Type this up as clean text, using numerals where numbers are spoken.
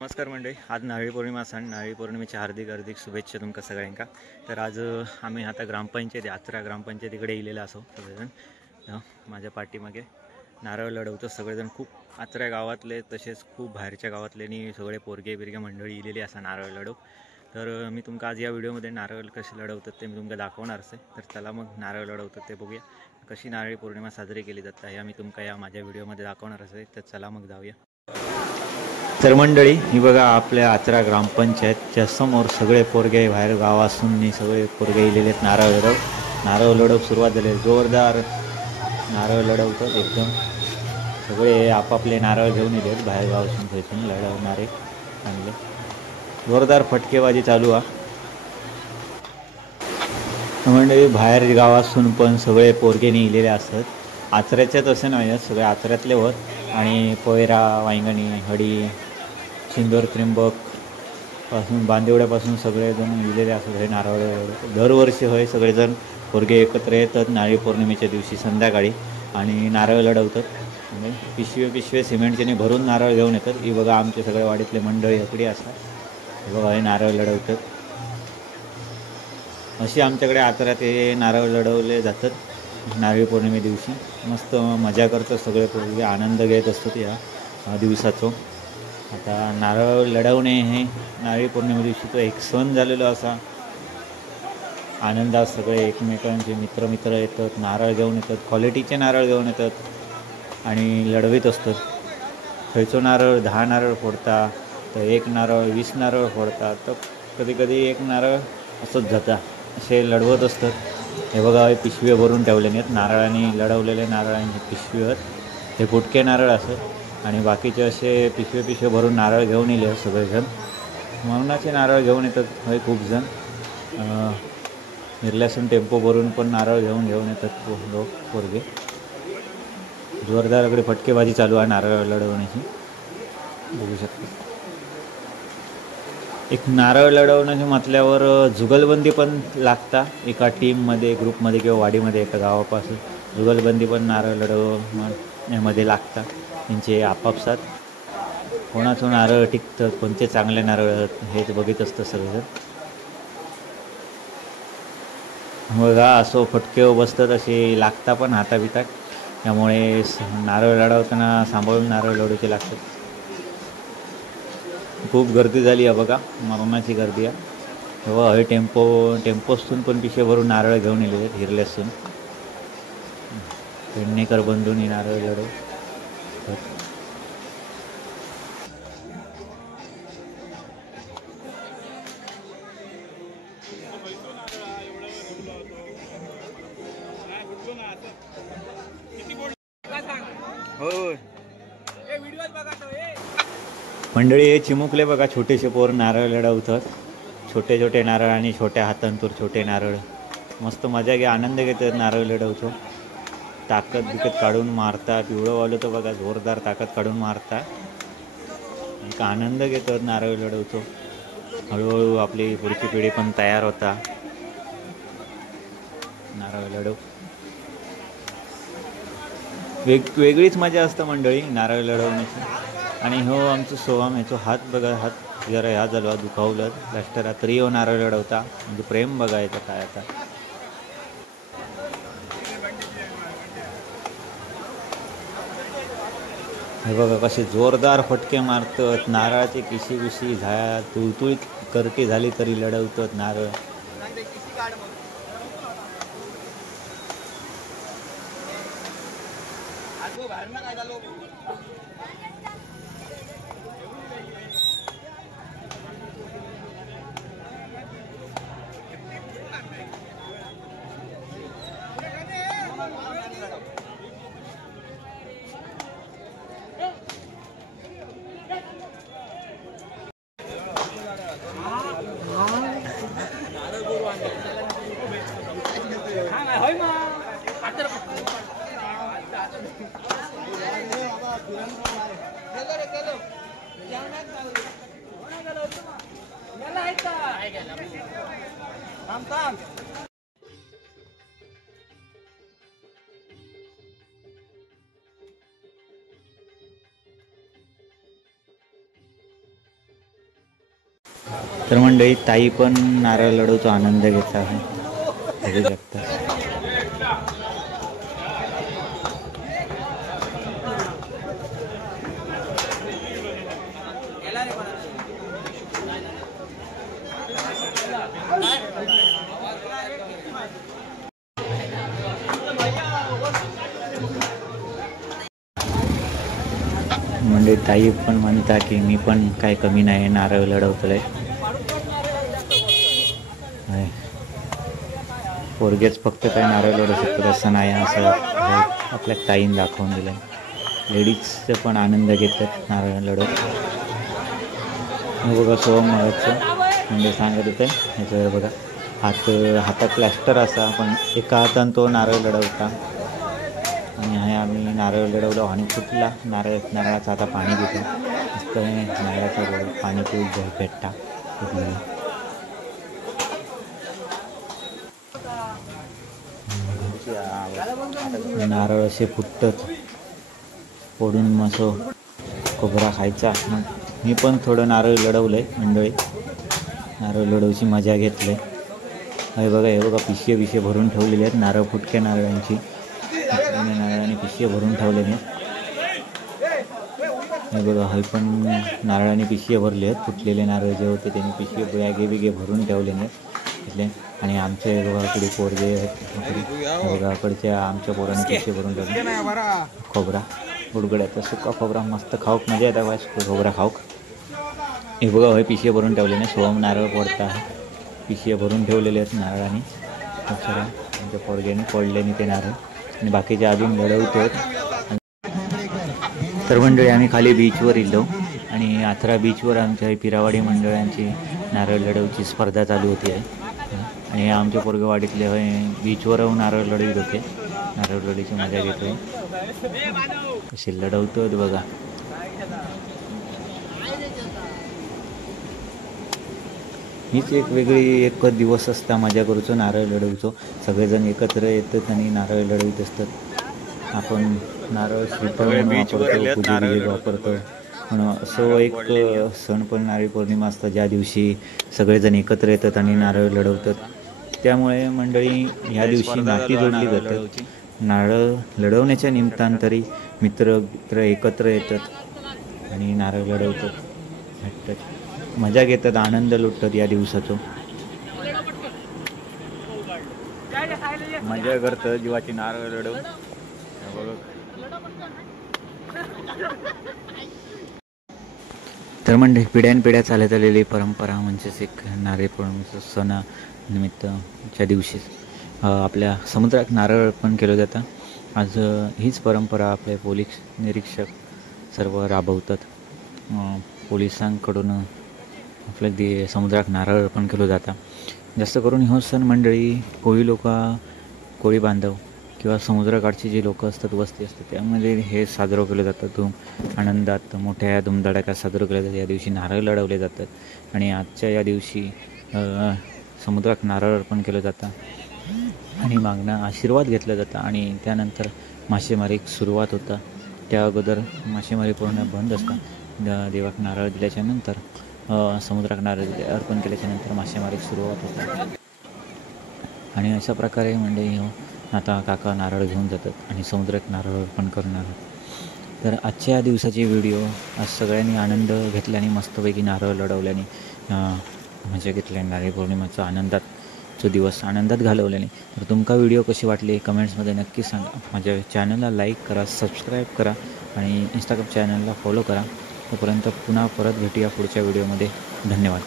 नमस्कार मंडळी, आज नारळी पौर्णिमा सण. नारळी पौर्णिमेच्या हार्दिक हार्दिक शुभेच्छा तुमका सगळ्यांका. तर आज आम्ही आता ग्रामपंचायती आचरा ग्रामपंचायतीकडे येलेला असो सगळेजण. माझ्या पाठीमागे नारळ लढवतो सगळेजण. खूप आचऱ्या गावातले तसेच खूप बाहेरच्या गावातले सगळे पोरगे बिरगे मंडळी इलेली असा नारळ लढव. तर मी तुमका आज या व्हिडिओमध्ये नारळ कसे लढवतात ते मी तुमका दाखवणार असे. तर चला मग नारळ लढवतात ते बघूया. कशी नारळी पौर्णिमा साजरी केली जाते हे मी तुमका या माझ्या व्हिडिओमध्ये दाखवणार असे. तर चला मग जाऊया. तर मंडळी ही बघा, आपल्या आचरा ग्रामपंचायतच्या समोर सगळे पोरगे बाहेर गावासून सगळे पोरगे इलेले आहेत नारळ लढव सुरुवात झाली. जोरदार नारळ लढवतात एकदम. सगळे आपापले नारळ घेऊन येतात बाहेर गावासून थैसून लढवणारे. चांगले जोरदार फटकेबाजी चालू आहे मंडळी. बाहेर गावासून पण सगळे पोरगे इलेले असतात. आचऱ्याच्याच असे नाही, सगळे आचऱ्यातले होत. आणि पोयरा, वांगणी, हडी, सिंदूर, त्रिंबक पासून बांदिवड्यापासून सगळेजण इलेले असतात. हे नारळ दरवर्षी होय सगळेजण पोरगे एकत्र येतात नारळी पौर्णिमेच्या दिवशी संध्याकाळी आणि नारळ लढवतात. आणि पिशवे सिमेंटच्याने भरून नारळ घेऊन येतात. ही बघा आमचे सगळे वाडीतले मंडळी हकडी असतात. बघा हे नारळ लढवतात. अशी आमच्याकडे आचऱ्यात हे नारळ लढवले जातात नारळी पौर्णिमे दिवशी. मस्त मजा करतात सगळे पोरगे, आनंद घेत असतात या दिवसाचं. आता नारळ लढवणे हे नारळी पौर्णिमे दिवशी तो एक सण झालेला असा. आनंदात सगळे एकमेकांचे मित्र येतात, नारळ घेऊन येतात, क्वालिटीचे नारळ घेऊन येतात आणि लढवीत असतात. खयचो नारळ 10 नारळ फोडता, तर 1 नारळ 20 नारळ फोडतात, तर कधी एक नारळ असंच जाता. असे लढवत असतात. हे बघा, हे पिशवे भरून ठेवले नाहीत नारळाने लढवलेले नारळांचे पिशवीवर. हे फुटके नारळ असत आणि बाकीचे असे पिशवे भरून नारळ घेऊन येले सगळेजण. मरणाचे नारळ घेऊन येतात हे खूप जण. निर्ल्यासून टेम्पो भरून पण नारळ घेऊन येतात लोक पोरगे. जोरदारकडे फटकेबाजी चालू आहे नारळ लढवण्याची, बघू शकतो. एक नारळ लढवण्याचे म्हटल्यावर जुगलबंदी पण लागता. एका टीममध्ये, ग्रुपमध्ये किंवा वाडीमध्ये एका गावापासून जुगलबंदी पण नारळ लढवण्यामध्ये लागता. त्यांचे आपापसात कोणाचं नारळ टिकतं, कोणते चांगले नारळ हेच बघित असतं सगळेजण. बघा असो फटके बसतात, असे लागता पण हाताबितात. त्यामुळे नारळ लढवताना सांभाळून नारळ लढवचे लागतात. खूप गर्दी झाली आहे बघा, मरणाची गर्दी आहे. तेव्हा हे टेम्पोसून पण पिशे भरून नारळ घेऊन येले आहेत हिरल्यासून. पेडणेकर बंधूंनी नारळ लढव. मंडळी हे चिमुकले बघा, छोटेसे पोर नारळ लढवतात. छोटे नारळ आणि छोट्या हातांतूर छोटे नारळ. मस्त मजा घ्या, आनंद घेतात नारळ लढवतो. ताकद काढून मारतात. पिवळंवालं तर बघा जोरदार ताकद काढून मारतात. एक आनंद घेतात नारळ लढवतो. हळूहळू आपली पुढची पिढी पण तयार होता नारळ लढव. वेगळीच मजा असतं मंडळी नारळ लढवण्याची. आणि हो आमचं सोहम, ह्याचो हात बघा, हात जरा ह्या झाला दुखावलं प्लॅस्टर. तरी हो नारळ लढवता, म्हणजे प्रेम बघायचं काय आता. हे बघा कसे जोरदार फटके मारतात. नारळाची किशी तुळतुळीत करटी झाली तरी लढवतात नारळ. तर मंडळी ताई पण नारळ लडूचा आनंद घेत आहे, बघू शकता. म्हणजे ताई पण म्हणता की मी पण काय कमी नाही, नारळ लढवतोय. पोरगेच फक्त काय नारळ लढवू शकतात असं नाही, असं आपल्या ताईने दाखवून दिलं. लेडीजचं पण आनंद घेतात नारळ लढवत. बघा सोहम मागाचं म्हणजे सांगत होते ह्याचं बघा हातात प्लॅस्टर असा, पण एका हातानं तो नारळ लढवता. आणि हे आम्ही नारळ लढवलो आणि फुटला नारळाचं आता पाणी पितो. मस्त नारळाचं पाणी पिऊ भेटता फुटलेलं. नारळ असे फुटतात फोडून मसो खोबरा खायचा. मग मी पण थोडं नारळ लढवलं आहे मंडळी, नारळ लढवची मजा घेतली. हे बघा पिशवे भरून ठेवलेले आहेत नारळ, फुटक्या नारळांची नारळाने पिशवे भरून ठेवलेले. हे बघा हे पण नारळाने पिशवे भरले आहेत, फुटलेले नारळ जे होते त्यांनी पिशवे बॅगे भरून ठेवलेले इथले. आणि आमच्या बघाकडे पोरगे बघाकडच्या आमच्या पोरांनी पिशवे भरून ठेवले. खोबरा उडगड्याचा सुका खोबरा मस्त खाऊक मजा येतात बाय, खोबरा खाऊक. हे बघा हे पिशवे भरून ठेवले नाही, सोहम नारळ फोडता आहे. पिशवे भरून ठेवलेले आहेत नारळाने खूप साऱ्या, आमच्या पोरग्याने फोडल्याने ते नारळ. आणि बाकीचे अजून लढवतो. तर मंडळी आम्ही खाली बीचवर इलो आणि आथरा बीचवर आमच्या पिरावाडी मंडळांची नारळ लढवची स्पर्धा चालू होती आहे. आणि आमच्या पोरगेवाडीतले बीचवर नारळ लढवीत होते, नारळ लढीची मजा घेतोय. कशी लढवतो बघा. हीच एक वेगळी एक दिवस असता, मजा करूचो, नारळ लढवचो. सगळेजण एकत्र येतात आणि नारळ लढवीत असतात. आपण नारळ श्रीफळ वापरतो, पूजेला वापरतो. म्हणून असं एक सण पण नारळी पौर्णिमा असतं, ज्या दिवशी सगळेजण एकत्र येतात आणि नारळ लढवतात. त्यामुळे मंडळी ह्या दिवशी नाती जोडली जातात. नारळ लढवण्याच्या निमित्तांतरी मित्र एकत्र येतात आणि नारळ लढवतात, भेटतात, मजा घेतात, आनंद लुटतात या दिवसाचो. मजा करतात जीवाची नारळ लढवून. तर म्हणजे पिढ्यानपिढ्या चालत आलेली परंपरा म्हणजेच एक नारळी पौर्णिमेचा सणानिमित्तच्या दिवशी आपल्या समुद्रात नारळ अर्पण केलं जातं. आज हीच परंपरा आपले पोलीस निरीक्षक सर्व राबवतात. पोलिसांकडून आपल्या समुद्रात नारळ अर्पण केलं जातं. जास्त करून हो सण मंडळी कोळी बांधव किंवा समुद्राकाठची जी लोकं असतात, वस्ती असतात, त्यामध्ये हे साजरं केलं जातं. आनंदात मोठ्या धुमधडाक्यात साजरं केलं जातं. या दिवशी नारळ लढवले जातात आणि आजच्या या दिवशी समुद्रात नारळ अर्पण केलं जातं आणि मागणं आशीर्वाद घेतला जातं. आणि त्यानंतर मासेमारीक सुरुवात होतं. त्या अगोदर मासेमारी पूर्ण बंद असतं. देवाक नारळ दिल्याच्यानंतर, समुद्रात नारळ अर्पण केल्याच्यानंतर मासेमारीक सुरुवात होतं. आणि अशा प्रकारे म्हणजे आता काका नारळ घेऊन जातात आणि समुद्रात नारळ अर्पण करणार. तर आजच्या या दिवसाची व्हिडिओ आज सगळ्यांनी आनंद घेतल्याने, मस्तपैकी नारळ लढवल्याने मजा घेतल्याने, नारळी पौर्णिमेचा आनंदाचा दिवस आनंदात घालवल्याने. तर तुमका व्हिडिओ कशी वाटली कमेंट्समध्ये नक्की सांगा. माझ्या चॅनलला लाईक करा, सबस्क्राईब करा आणि इंस्टाग्राम चॅनलला फॉलो करा. तोपर्यंत पुन्हा परत भेटूया पुढच्या व्हिडिओमध्ये. धन्यवाद.